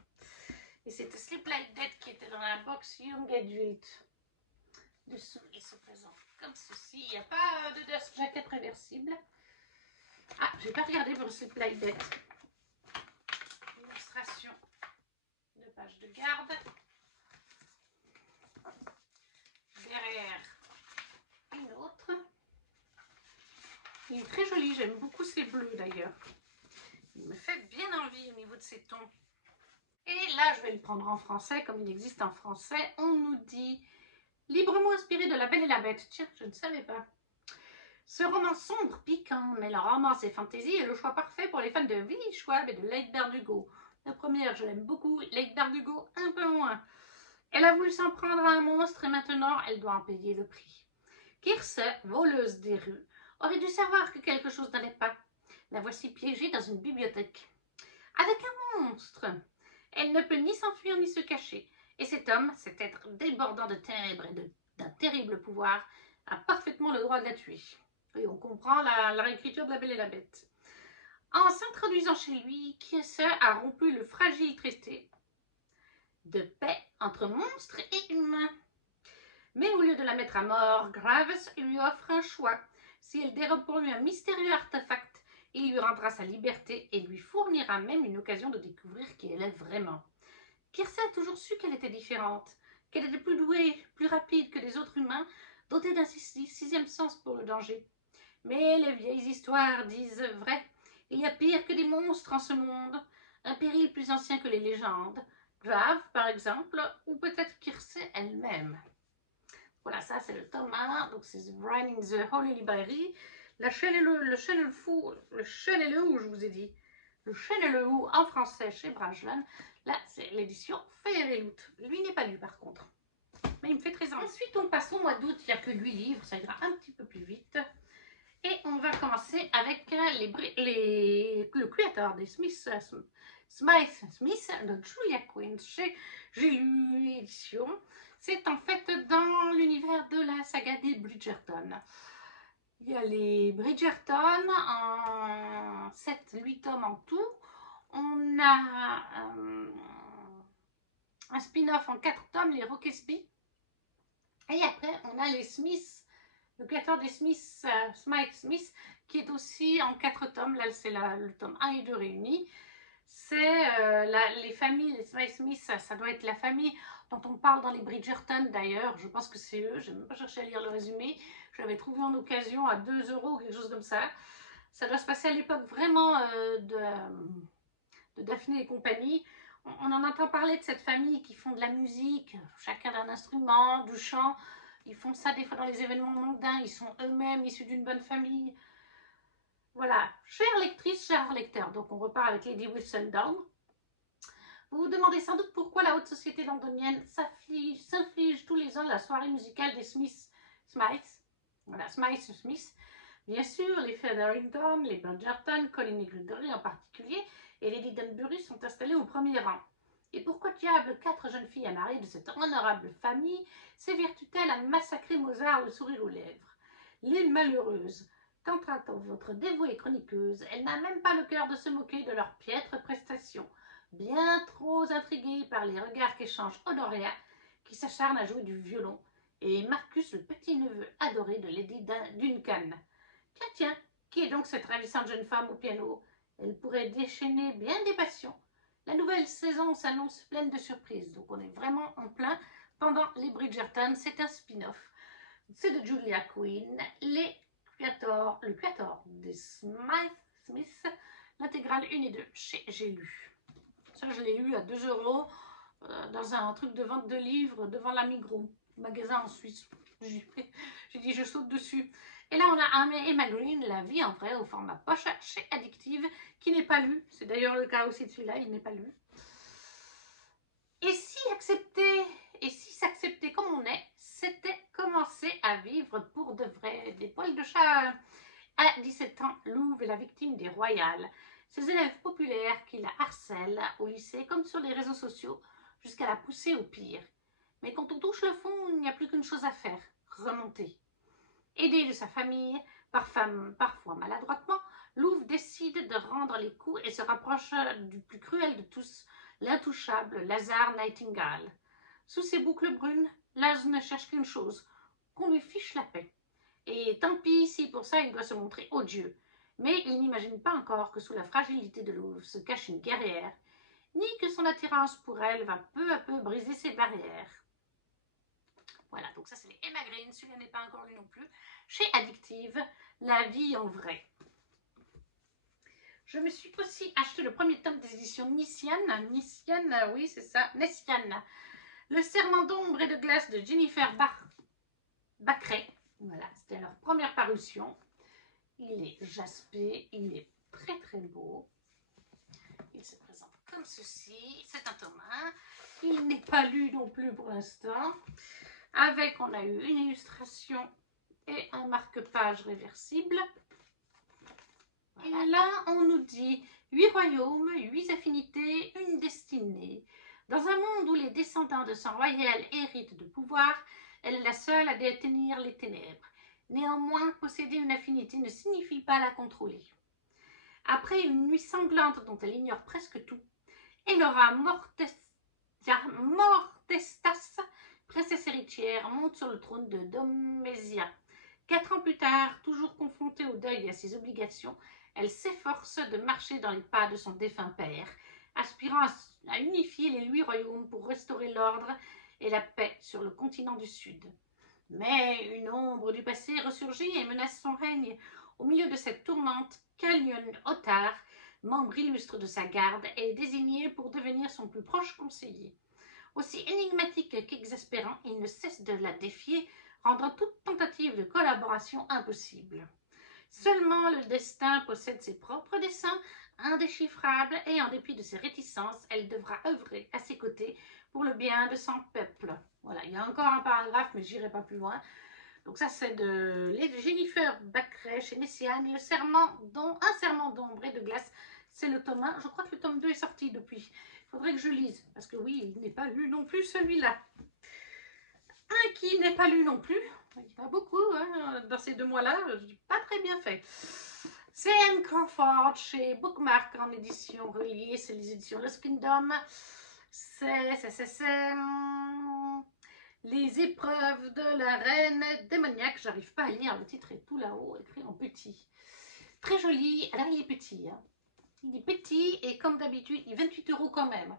Et c'était Sleep Like That qui était dans la box Young Adult. Dessous, il se présente comme ceci. Il n'y a pas de dust jacket réversible. Ah, j'ai pas regardé pour Sleep Like That. Illustration de page de garde. Derrière, une autre. Il est très joli, j'aime beaucoup ces bleus d'ailleurs. Il me fait bien envie au niveau de ces tons. Et là, je vais le prendre en français, comme il existe en français. On nous dit librement inspiré de La Belle et la Bête. Tiens, je ne savais pas. Ce roman sombre, piquant, mêlant romance et fantaisie est le choix parfait pour les fans de Willy Schwab et de Leigh Bardugo. La première, je l'aime beaucoup, Leigh Bardugo un peu moins. Elle a voulu s'en prendre à un monstre et maintenant elle doit en payer le prix. Kirse, voleuse des rues, aurait dû savoir que quelque chose n'allait pas. La voici piégée dans une bibliothèque. Avec un monstre. Elle ne peut ni s'enfuir ni se cacher. Et cet homme, cet être débordant de ténèbres et d'un terrible pouvoir, a parfaitement le droit de la tuer. Et on comprend la réécriture de La Belle et la Bête. En s'introduisant chez lui, Kirse a rompu le fragile traité de paix entre monstres et humains. Mais au lieu de la mettre à mort, Graves lui offre un choix. Si elle dérobe pour lui un mystérieux artefact, il lui rendra sa liberté et lui fournira même une occasion de découvrir qui elle est vraiment. Kirse a toujours su qu'elle était différente, qu'elle était plus douée, plus rapide que les autres humains, dotée d'un sixième sens pour le danger. Mais les vieilles histoires disent vrai. Il y a pire que des monstres en ce monde, un péril plus ancien que les légendes. Grave, par exemple, ou peut-être Kirse elle-même. Voilà, ça c'est le tome 1, donc c'est The Wren in the Holy Library. Le chêne et le hou, je vous ai dit. Le chêne et le hou en français chez Brajlon. Là, c'est l'édition Fairyloot. Lui n'est pas lu par contre. Mais il me fait très envie. Ensuite, on passe au mois d'août. Il n'y a que 8 livres, ça ira un petit peu plus vite. Et on va commencer avec le Creator des Smith de Julia Quinn chez J'ai lu édition. C'est en fait dans l'univers de la saga des Bridgerton. Il y a les Bridgerton en 7-8 tomes en tout. On a un spin-off en 4 tomes, les Roquesby. Et après, on a les Smiths. Le créateur des Smiths, Smith, qui est aussi en 4 tomes, là c'est le tome 1 et 2 réunis. C'est les familles, les Smith, ça doit être la famille dont on parle dans les Bridgerton d'ailleurs, je pense que c'est eux, je n'ai même pas cherché à lire le résumé, je l'avais trouvé en occasion à 2 € ou quelque chose comme ça. Ça doit se passer à l'époque vraiment de Daphné et compagnie. On en entend parler de cette famille qui font de la musique, chacun d'un instrument, du chant. Ils font ça des fois dans les événements mondains, ils sont eux-mêmes issus d'une bonne famille. Voilà, chère lectrice, cher lecteur, donc on repart avec Lady Whistledown. Vous vous demandez sans doute pourquoi la haute société londonienne s'inflige tous les ans la soirée musicale des Smiths. Voilà, Smith. Bien sûr, les Featherington, les Bridgerton, Colin et Gregory en particulier, et Lady Dunbury sont installés au premier rang. Et pourquoi diable 4 jeunes filles amarrées de cette honorable famille s'évertuent-elles à massacrer Mozart le sourire aux lèvres? Les malheureuses. Quant à votre dévouée chroniqueuse, elle n'a même pas le cœur de se moquer de leurs piètres prestations, bien trop intriguée par les regards qu'échange Honoria, qui s'acharne à jouer du violon, et Marcus, le petit-neveu adoré de Lady Duncan. Tiens, tiens, qui est donc cette ravissante jeune femme au piano? Elle pourrait déchaîner bien des passions. La nouvelle saison s'annonce pleine de surprises, donc on est vraiment en plein pendant les Bridgerton. C'est un spin-off. C'est de Julia Quinn, le Quatuor des Smith, l'intégrale 1 et 2 chez J'ai lu. Ça, je l'ai eu à 2 € dans un truc de vente de livres devant la Migros, magasin en Suisse. J'ai dit, je saute dessus. Et là, on a Emma Green, La vie en vrai, au format poche chez Addictive, qui n'est pas lu. C'est d'ailleurs le cas aussi de celui-là, il n'est pas lu. Et si s'accepter comme on est, c'était commencer à vivre pour de vrai. Des poils de chat. À 17 ans, Louve est la victime des royales. Ses élèves populaires qui la harcèlent au lycée comme sur les réseaux sociaux jusqu'à la pousser au pire. Mais quand on touche le fond, il n'y a plus qu'une chose à faire, remonter. Aidée de sa famille, parfois maladroitement, Louve décide de rendre les coups et se rapproche du plus cruel de tous, l'intouchable Lazare Nightingale. Sous ses boucles brunes, Laz ne cherche qu'une chose, qu'on lui fiche la paix. Et tant pis si pour ça il doit se montrer odieux. Mais il n'imagine pas encore que sous la fragilité de Louve se cache une guerrière, ni que son attirance pour elle va peu à peu briser ses barrières. Voilà, donc ça c'est les Emma Green, celui-là n'est pas encore lu non plus. Chez Addictive, La vie en vrai. Je me suis aussi acheté le premier tome des éditions Niciane. Niciane, oui c'est ça, Nessiane. Le serment d'ombre et de glace de Jennifer Bacqueret. Voilà, c'était leur première parution. Il est jaspé, il est très très beau. Il se présente comme ceci. C'est un tome 1. Il n'est pas lu non plus pour l'instant. Avec, on a eu une illustration et un marque-page réversible. Voilà. Et là, on nous dit 8 royaumes, 8 affinités, une destinée. Dans un monde où les descendants de sang royal héritent de pouvoir, elle est la seule à détenir les ténèbres. Néanmoins, posséder une affinité ne signifie pas la contrôler. Après une nuit sanglante dont elle ignore presque tout, Elora Mortestas, princesse héritière, monte sur le trône de Domésia. 4 ans plus tard, toujours confrontée au deuil et à ses obligations, elle s'efforce de marcher dans les pas de son défunt père, aspirant à unifier les 8 royaumes pour restaurer l'ordre et la paix sur le continent du Sud. Mais une ombre du passé ressurgit et menace son règne. Au milieu de cette tourmente, Calion Ottar, membre illustre de sa garde, est désigné pour devenir son plus proche conseiller. Aussi énigmatique qu'exaspérant, il ne cesse de la défier, rendant toute tentative de collaboration impossible. Seulement le destin possède ses propres desseins, indéchiffrables, et en dépit de ses réticences, elle devra œuvrer à ses côtés pour le bien de son peuple. Voilà, il y a encore un paragraphe, mais j'irai pas plus loin. Donc ça, c'est de Jennifer Bacqueret chez Nessiane, un serment d'ombre et de glace. C'est le tome 1. Je crois que le tome 2 est sorti depuis. Il faudrait que je lise, parce que oui, il n'est pas lu non plus celui-là. Un qui n'est pas lu non plus, il y en a beaucoup hein, dans ces 2 mois-là, pas très bien fait. C'est Anne Crawford chez Bookmark en édition reliée, c'est les éditions Lost Kingdom. C'est les épreuves de la reine démoniaque. J'arrive pas à lire, le titre est tout là-haut, écrit en petit. Très joli, alors il est petit. Hein. Il est petit et comme d'habitude, il est 28 € quand même.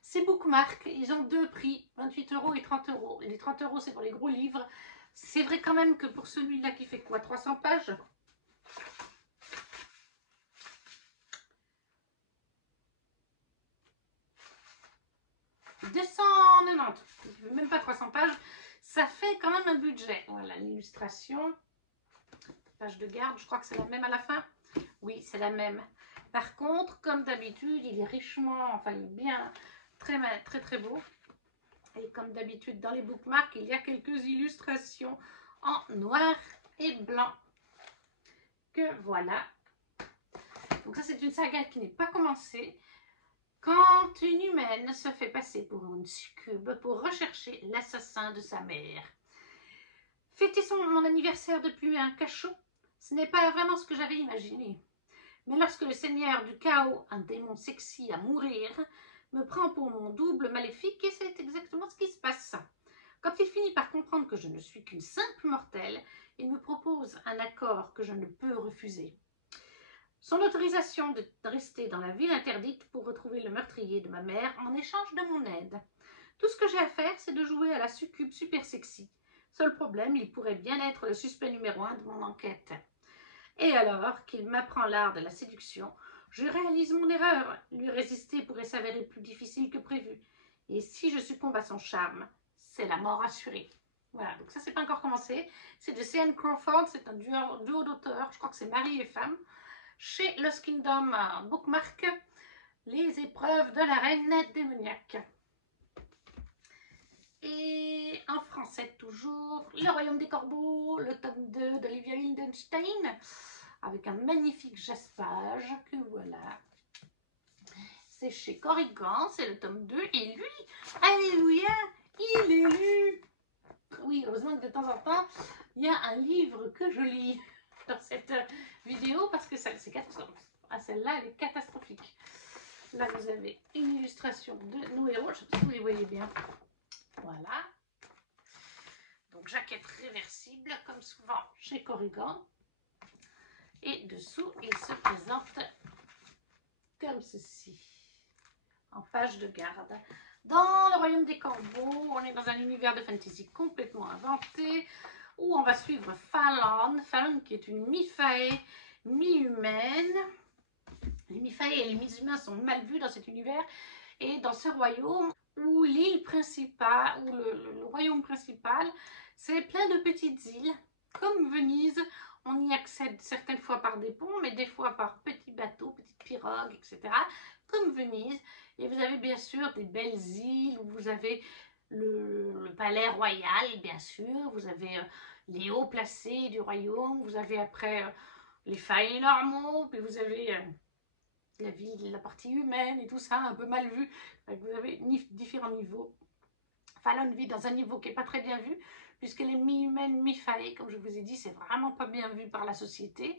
C'est Bookmark, ils ont 2 prix, 28 € et 30 €. Et les 30 € c'est pour les gros livres. C'est vrai quand même que pour celui-là qui fait quoi, 300 pages, $290, même pas 300 pages, ça fait quand même un budget. Voilà l'illustration, page de garde, je crois que c'est la même à la fin. Oui, c'est la même. Par contre, comme d'habitude, il est richement, enfin il est bien, très très très beau. Et comme d'habitude dans les bookmarks, il y a quelques illustrations en noir et blanc. Que voilà. Donc ça c'est une saga qui n'est pas commencée. Quand une humaine se fait passer pour une succube pour rechercher l'assassin de sa mère. Fêter mon anniversaire depuis un cachot, ce n'est pas vraiment ce que j'avais imaginé. Mais lorsque le seigneur du chaos, un démon sexy à mourir, me prend pour mon double maléfique, et c'est exactement ce qui se passe. Quand il finit par comprendre que je ne suis qu'une simple mortelle, il me propose un accord que je ne peux refuser. Son autorisation de rester dans la ville interdite pour retrouver le meurtrier de ma mère en échange de mon aide. Tout ce que j'ai à faire, c'est de jouer à la succube super sexy. Seul problème, il pourrait bien être le suspect numéro 1 de mon enquête. Et alors qu'il m'apprend l'art de la séduction, je réalise mon erreur. Lui résister pourrait s'avérer plus difficile que prévu. Et si je succombe à son charme, c'est la mort assurée. Voilà, donc ça, c'est pas encore commencé. C'est de C.N. Crawford, c'est un duo d'auteurs, je crois que c'est mari et femme. Chez Lost Kingdom Bookmark, les épreuves de la reine démoniaque. Et en français toujours, Le Royaume des Corbeaux, le tome 2 d'Olivia Wildenstein, avec un magnifique jaspage que voilà. C'est chez Corrigan, c'est le tome 2, et lui, alléluia, il est lu. Oui, heureusement que de temps en temps, il y a un livre que je lis dans cette vidéo, parce que c'est catastrophique. Ah, celle-là, elle est catastrophique. Là, vous avez une illustration de nos héros, je ne sais pas si vous les voyez bien. Voilà. Donc, jaquette réversible, comme souvent chez Corrigan. Et dessous, il se présente comme ceci, en page de garde. Dans le Royaume des Corbeaux, on est dans un univers de fantasy complètement inventé, où on va suivre Fallon. Fallon qui est une mi-fae, mi-humaine. Les mi-fae et les mi-humains sont mal vus dans cet univers. Et dans ce royaume, où l'île principale, ou le royaume principal, c'est plein de petites îles, comme Venise. On y accède certaines fois par des ponts, mais des fois par petits bateaux, petites pirogues, etc. Comme Venise. Et vous avez bien sûr des belles îles où vous avez le palais royal, bien sûr. Vous avez les hauts placés du royaume. Vous avez après les failles normaux. Puis vous avez la ville, la partie humaine et tout ça, un peu mal vu. Vous avez différents niveaux. Fallon vit dans un niveau qui n'est pas très bien vu, puisqu'elle est mi-humaine, mi-fae. Comme je vous ai dit, c'est vraiment pas bien vu par la société.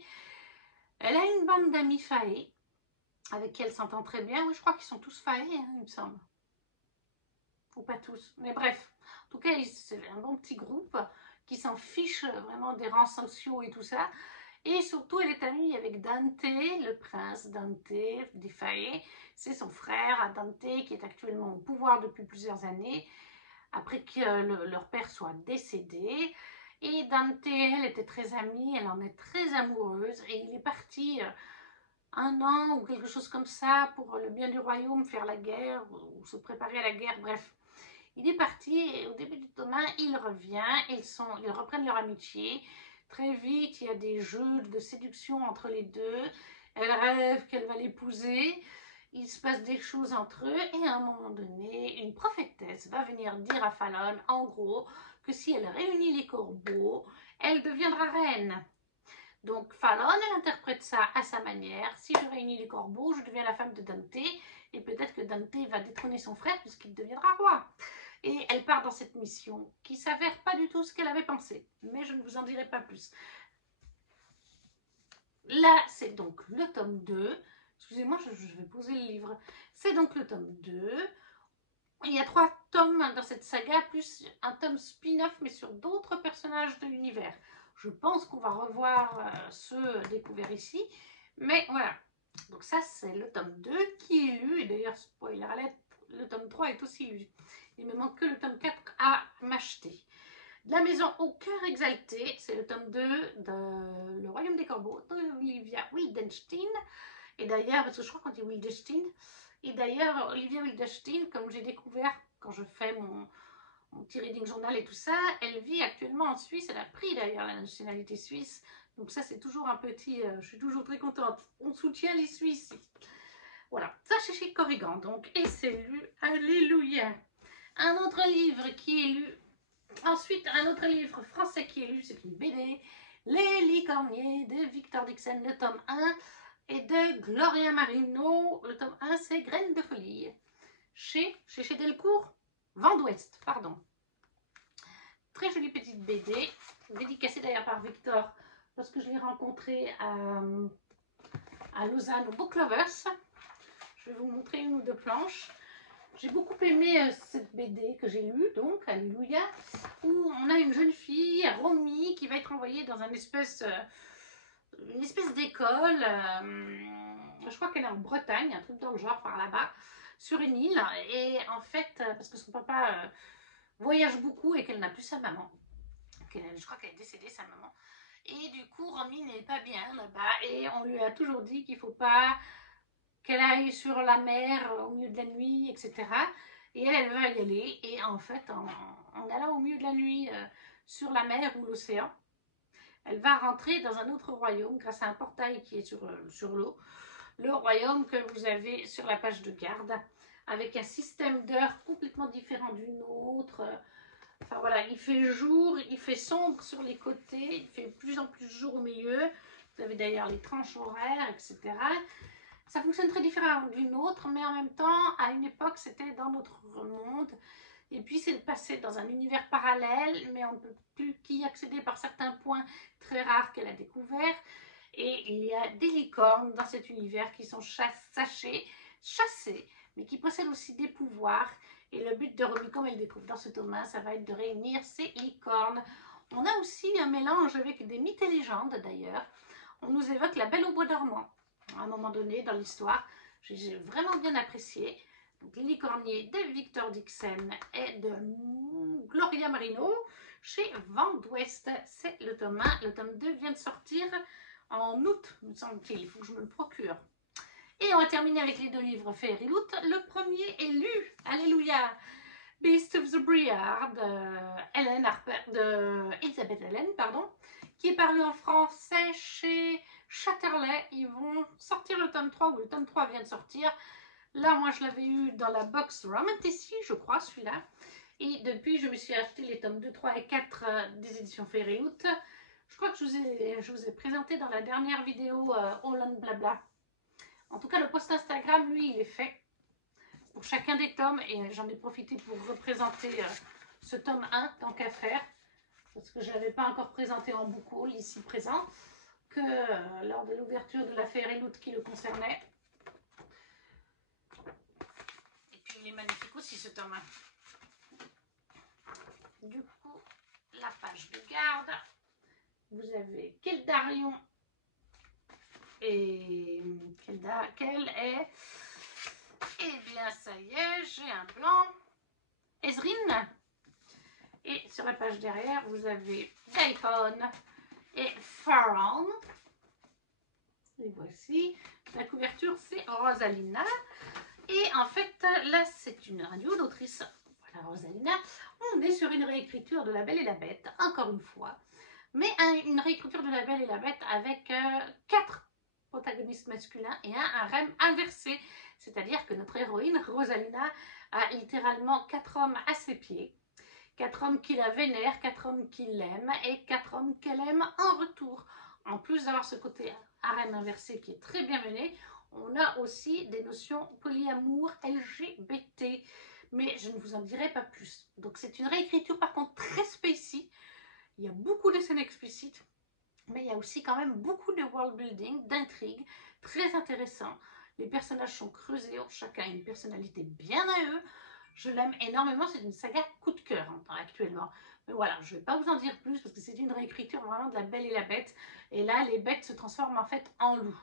Elle a une bande d'amis fae, avec qui elle s'entend très bien. Oui, je crois qu'ils sont tous fae, hein, il me semble. Ou pas tous, mais bref. En tout cas, c'est un bon petit groupe qui s'en fiche vraiment des rangs sociaux et tout ça. Et surtout, elle est amie avec Dante, le prince Dante des Fae. C'est son frère Dante qui est actuellement au pouvoir depuis plusieurs années, après que leur père soit décédé. Et Dante, elle était très amie, elle en est très amoureuse. Et il est parti un an ou quelque chose comme ça pour le bien du royaume, faire la guerre ou se préparer à la guerre, bref. Il est parti et au début du tome 1, il revient, ils reprennent leur amitié. Très vite, il y a des jeux de séduction entre les deux. Elle rêve qu'elle va l'épouser. Il se passe des choses entre eux et à un moment donné, une prophétesse va venir dire à Fallon, en gros, que si elle réunit les corbeaux, elle deviendra reine. Donc Fallon, elle interprète ça à sa manière. Si je réunis les corbeaux, je deviens la femme de Dante et peut-être que Dante va détrôner son frère puisqu'il deviendra roi. Et elle part dans cette mission qui s'avère pas du tout ce qu'elle avait pensé. Mais je ne vous en dirai pas plus. Là, c'est donc le tome 2. Excusez-moi, je vais poser le livre. C'est donc le tome 2. Il y a 3 tomes dans cette saga, plus un tome spin-off, mais sur d'autres personnages de l'univers. Je pense qu'on va revoir ceux découverts ici. Mais voilà. Donc ça, c'est le tome 2 qui est lu. Et d'ailleurs, spoiler alert, le tome 3 est aussi lu. Il me manque que le tome 4 à m'acheter. De la maison au cœur exalté, c'est le tome 2 de Le Royaume des Corbeaux d'Olivia Wildenstein. Et d'ailleurs, parce que je crois qu'on dit Wildenstein, et d'ailleurs, Olivia Wildenstein, comme j'ai découvert quand je fais mon petit reading journal et tout ça, elle vit actuellement en Suisse. Elle a pris d'ailleurs la nationalité suisse. Donc ça, c'est toujours un petit... je suis toujours très contente. On soutient les Suisses. Voilà, ça c'est chez Corrigan. Donc, et c'est lu. Alléluia. Un autre livre qui est lu. Ensuite, un autre livre français qui est lu, c'est une BD. Les Licorniers de Victor Dixon, le tome 1. Et de Gloria Marino, le tome 1, c'est Graines de folie. Chez Delcourt, Vent d'Ouest, pardon. Très jolie petite BD, dédicacée d'ailleurs par Victor, lorsque je l'ai rencontré à Lausanne au Book Lovers. Je vais vous montrer une ou deux planches. J'ai beaucoup aimé cette BD que j'ai lue, donc, alléluia, où on a une jeune fille, Romy, qui va être envoyée dans une espèce d'école. Je crois qu'elle est en Bretagne, un truc dans le genre par là-bas, sur une île. Et en fait, parce que son papa voyage beaucoup et qu'elle n'a plus sa maman. Je crois qu'elle est décédée, sa maman. Et du coup, Romy n'est pas bien là-bas. Et on lui a toujours dit qu'il ne faut pas qu'elle aille sur la mer au milieu de la nuit, etc. Et elle va y aller. Et en fait, en allant au milieu de la nuit sur la mer ou l'océan, elle va rentrer dans un autre royaume grâce à un portail qui est sur l'eau. Le royaume que vous avez sur la page de garde, avec un système d'heures complètement différent d'une autre. Enfin voilà, il fait jour, il fait sombre sur les côtés, il fait de plus en plus jour au milieu. Vous avez d'ailleurs les tranches horaires, etc. Ça fonctionne très différent d'une autre, mais en même temps, à une époque, c'était dans notre monde. Et puis, c'est passé dans un univers parallèle, mais on ne peut plus qu'y accéder par certains points très rares qu'elle a découverts. Et il y a des licornes dans cet univers qui sont chassées, mais qui possèdent aussi des pouvoirs. Et le but de Romy, comme elle découvre dans ce tome 1, ça va être de réunir ces licornes. On a aussi un mélange avec des mythes et légendes d'ailleurs. On nous évoque la Belle au bois dormant à un moment donné dans l'histoire. J'ai vraiment bien apprécié. Donc, Les Licorniers de Victor Dixon et de Gloria Marino chez Vent d'Ouest. C'est le tome 1. Le tome 2 vient de sortir en août, me semble-t-il. Il faut que je me le procure. Et on va terminer avec les deux livres Fairyloot. Le premier est lu. Alléluia. Beast of the Briar de Elisabeth Allen, pardon, qui est paru en français chez Chatterley. Ils vont sortir le tome 3, ou le tome 3 vient de sortir. Là, moi, je l'avais eu dans la box Romantici, je crois, celui-là. Et depuis, je me suis acheté les tomes 2, 3 et 4 des éditions Fairyloot. Je crois que je vous ai présenté dans la dernière vidéo Holland Blabla. En tout cas, le post Instagram, lui, il est fait pour chacun des tomes. Et j'en ai profité pour représenter ce tome 1, tant qu'à faire. Parce que je ne l'avais pas encore présenté en book haul, ici présent, que lors de l'ouverture de la Fairyloot qui le concernait. Et puis, il est magnifique aussi, ce tome 1. Du coup, la page de garde. Vous avez Keldarion et quel est... Eh bien, ça y est, j'ai un blanc. Ezrine. Et sur la page derrière, vous avez Daikon et Pharaon. Et voici. La couverture, c'est Rosalina. Et en fait, là, c'est une radio d'autrice. Voilà, Rosalina. On est sur une réécriture de La Belle et la Bête, encore une fois. Mais une réécriture de La Belle et la Bête avec 4 protagonistes masculins et un harem inversé. C'est-à-dire que notre héroïne, Rosalina, a littéralement 4 hommes à ses pieds. 4 hommes qui la vénèrent, 4 hommes qui l'aiment et 4 hommes qu'elle aime en retour. En plus d'avoir ce côté harem inversé qui est très bien mené, on a aussi des notions polyamour, LGBT. Mais je ne vous en dirai pas plus. Donc c'est une réécriture par contre très spacey. Il y a beaucoup de scènes explicites, mais il y a aussi quand même beaucoup de world building, d'intrigue, très intéressant. Les personnages sont creusés, chacun a une personnalité bien à eux. Je l'aime énormément, c'est une saga coup de cœur actuellement. Mais voilà, je ne vais pas vous en dire plus parce que c'est une réécriture vraiment de La Belle et la Bête. Et là, les bêtes se transforment en fait en loups.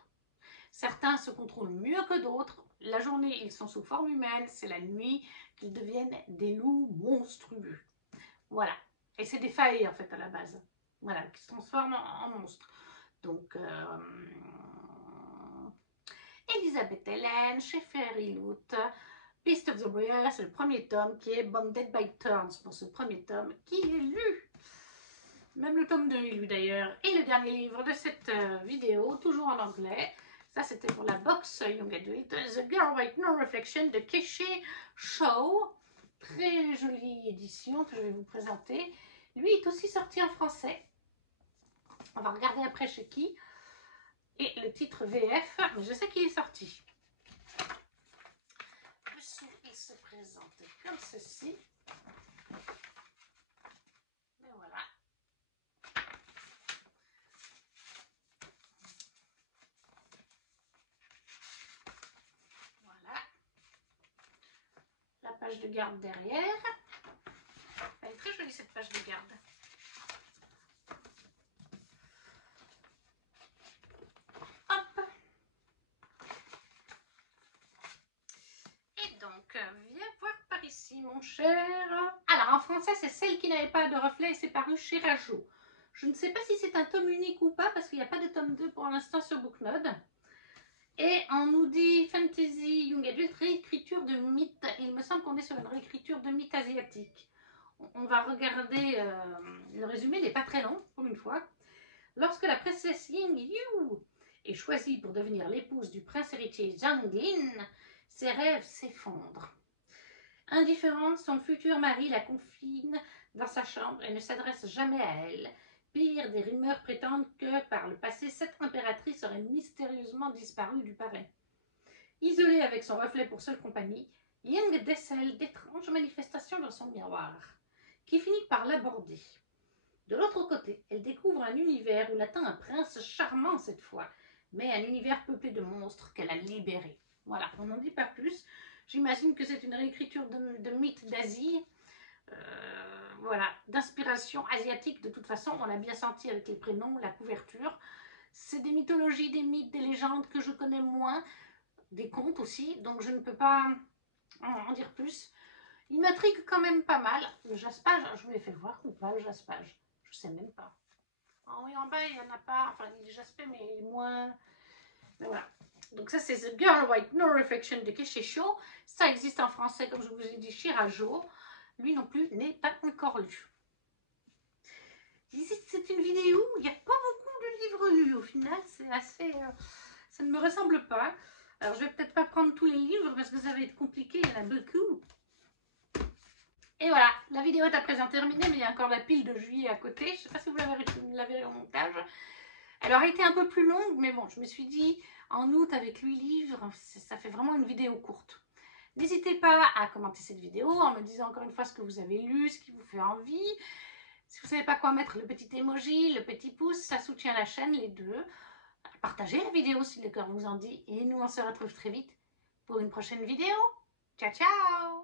Certains se contrôlent mieux que d'autres. La journée, ils sont sous forme humaine. C'est la nuit qu'ils deviennent des loups monstrueux. Voilà. Et c'est des failles en fait à la base. Voilà, qui se transforment en monstres. Donc, Elisabeth Hélène, chez Fairyloot, Beast of the Briar, c'est le premier tome qui est Bonded by Turns pour ce premier tome qui est lu. Même le tome 2 est lu d'ailleurs. Et le dernier livre de cette vidéo, toujours en anglais. Ça, c'était pour la box Young Adult, The Girl With No Reflection de Keshi Shaw. Très jolie édition que je vais vous présenter. Lui est aussi sorti en français. On va regarder après chez qui. Et le titre VF, mais je sais qu'il est sorti. Dessous, il se présente comme ceci. Et voilà. Voilà. page de garde derrière. Elle est très jolie cette page de garde. Hop. Et donc, viens voir par ici, mon cher. Alors, en français, c'est Celle qui n'avait pas de reflet et c'est paru chez Rajo. Je ne sais pas si c'est un tome unique ou pas parce qu'il n'y a pas de tome 2 pour l'instant sur Booknode. Et on nous dit Fantasy Young Adult, réécriture de mythes. Il me semble qu'on est sur une réécriture de mythes asiatiques. On va regarder le résumé, il n'est pas très long pour une fois. Lorsque la princesse Ying Yu est choisie pour devenir l'épouse du prince héritier Zhang Lin, ses rêves s'effondrent. Indifférente, son futur mari la confine dans sa chambre et ne s'adresse jamais à elle. Pire, des rumeurs prétendent que, par le passé, cette impératrice aurait mystérieusement disparu du palais. Isolée avec son reflet pour seule compagnie, Ying décèle d'étranges manifestations dans son miroir, qui finit par l'aborder. De l'autre côté, elle découvre un univers où l'attend un prince charmant cette fois, mais un univers peuplé de monstres qu'elle a libérés. Voilà, on n'en dit pas plus. J'imagine que c'est une réécriture de mythes d'Asie. Voilà, d'inspiration asiatique de toute façon, on l'a bien senti avec les prénoms, la couverture. C'est des mythologies, des mythes, des légendes que je connais moins, des contes aussi, donc je ne peux pas en dire plus. Il m'intrigue quand même pas mal. Le jaspage, je vous l'ai fait voir ou pas le jaspage? Je sais même pas. Oh oui, en bas, il n'y en a pas, enfin il est jaspé mais il est moins... Mais voilà. Donc ça c'est The Girl White No Reflection de Keshisho. Ça existe en français comme je vous ai dit chez Rajo. Lui non plus n'est pas encore lu. C'est une vidéo où il n'y a pas beaucoup de livres lus au final. C'est assez... ça ne me ressemble pas. Alors je vais peut-être pas prendre tous les livres parce que ça va être compliqué. Il y en a beaucoup. Et voilà, la vidéo est à présent terminée, mais il y a encore la pile de juillet à côté. Je ne sais pas si vous l'avez au montage. Elle aurait été un peu plus longue, mais bon, je me suis dit, en août avec 8 livres, ça fait vraiment une vidéo courte. N'hésitez pas à commenter cette vidéo en me disant encore une fois ce que vous avez lu, ce qui vous fait envie. Si vous ne savez pas quoi mettre, le petit emoji, le petit pouce, ça soutient la chaîne, les deux. Partagez la vidéo si le cœur vous en dit. Et nous, on se retrouve très vite pour une prochaine vidéo. Ciao, ciao!